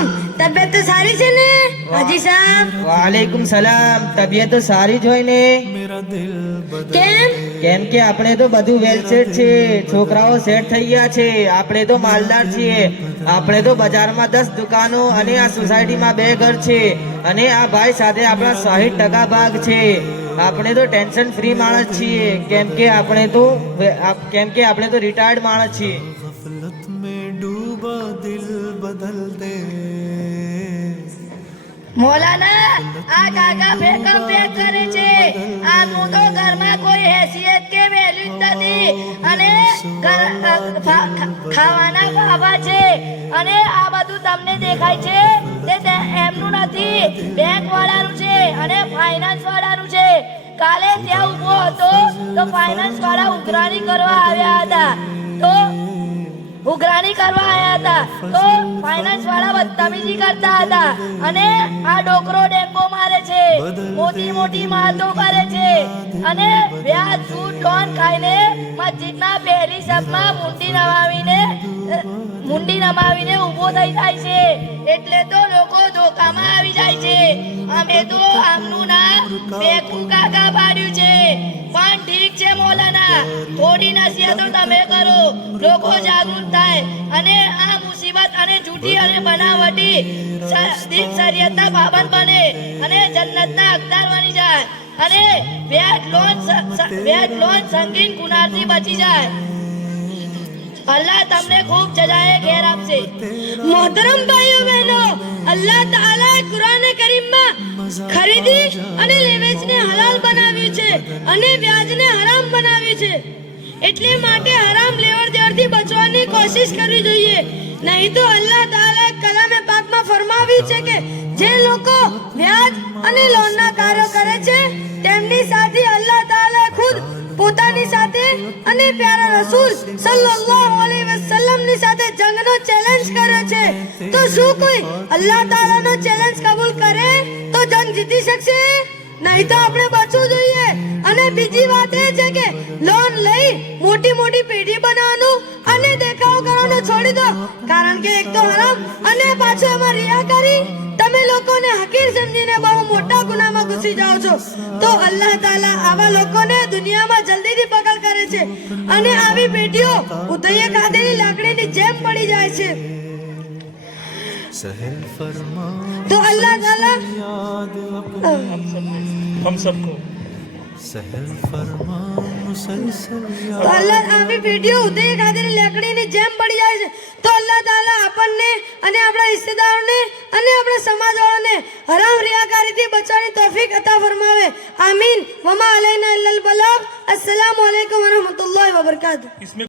સલામ તબિયત તો સારી છે ને હાજી સાહેબ? વાલેકુમ સલામ તબિયત તો સારી જ હોય ને. કેમ કે આપણે તો બધું વેલ સેટ છે, છોકરાઓ સેટ થઈ ગયા છે, આપણે તો માલદાર છીએ. આપણે તો બજારમાં 10 દુકાનો અને આ સોસાયટીમાં 2 ઘર છે અને આ ભાઈ સાથે આપણા 60% ભાગ છે. આપણે તો ટેન્શન ફ્રી માણસ છીએ કેમ કે આપણે તો રિટાયર્ડ માણસ છીએ. गफलत में डूबा दिल बदल दे મોલાના આ કાકા ફેકમ ફેક કરે છે. આનું તો ઘરમાં કોઈ હેસિયત કે વેલ્યુ જ નથી અને ખાવાના બાબા છે અને આ બધું તમને દેખાય છે તે એમનું નથી, બેંક વાળાનું છે અને ફાઇનાન્સ વાળાનું છે. કાલે ત્યાં ઊભો હતો તો ફાઇનાન્સ વાળા ઉઘરાણી કરવા આવ્યા હતા તો ફાઇનાન્સ વાળા બદતમીજી કરતા હતા અને આ ડોકરો ડેંગો મારે છે, મોટી મોટી વાતો કરે છે અને વ્યાજ સૂટ લોન ખાઈને મસ્જિદના પહેલી સપમાં મુંડી નમાવીને ઊભો થઈ જાય છે. એટલે તો લોકો ધોકામાં આવી જાય છે. અમે તો આમનું નામ બેકુ કાકા પાડ્યું છે. પણ ઠીક છે મોલાના, થોડી નસીહતો તમે કરો, લોકો જાગૃત થાય અને આ મુસીબત અને જૂઠી અને બનાવટી શરીયતના પાબંદ બને અને જન્નતના હકદાર બની જાય અને વ્યાજ લોન સંગીન ગુનાહથી બચી જાય. અલ્લાહ તમને ખૂબ સજાએ ઘેર આપશે. મોહતરમ ભાઈઓ બહેનો, અલ્લાહ તાલા કુરાન કરીમમાં ખરીદી અને લેવેચને હલાલ બનાવ્યું છે અને વ્યાજને હરામ બનાવ્યું છે. એટલે માટે હરામ લેવડ દેવડથી બચવાની કોશિશ કરવી જોઈએ. નહીં તો અલ્લાહ તાલા કલામે પાકમાં ફરમાવ્યું છે કે જે લોકો વ્યાજ અને લોનના કાર્યો કરે છે તેમની સાથે અલ્લાહ તાલા ખુદ પોતાની સાથે અને પ્યારા રસૂલ સલ્લલ્લાહુ અલૈહિ વસલ્લમની સાથે જંગનો ચેલેન્જ કરે છે. તો શું કોઈ અલ્લાહ તાલાનો ચેલેન્જ કબૂલ કરે તો જંગ જીતી શકશે? નહીં તો આપણે બચવું જોઈએ. અને બીજી વાત એ છે કે લોન લઈ મોટી મોટી પેઢી બનાવવાનું અને દેખાવ કરવાનું છોડી દો, કારણ કે એક તો હરામ અને પાછો એમાં રિયાકારી. તમે લોકોને હકીર સમજીને બહુ મોટા ગુનાહમાં ઘૂસી જાઓ છો. તો અલ્લાહ તાલા આવા લોકોને દુનિયામાં જલ્દીથી પકડ કરે છે અને આવી પેઢીઓ ઉદયે ખાધેલી લાકડીની જેમ પડી જાય છે. सहल फरमा तो अल्लाह ताला हम सबको सहल फरमा मुसलसल તો અલ્લાહ આવી પેઢીઓ ઉદય ખાધેલી લાકડીની જેમ પડી જાય છે. તો અલ્લાહ તાલા આપણને અને આપણા રિશ્તેદારોને અને આપણા સમાજવાળાને હરામ રિયાકારીથી બચવાની તૌફીક અતા ફરમાવે. આમીન. વમા અલૈના ઇલ્લલ બલાગ. અસ્સલામુ અલૈકુમ વ રહમતુલ્લાહિ વ બરકાતુહુ.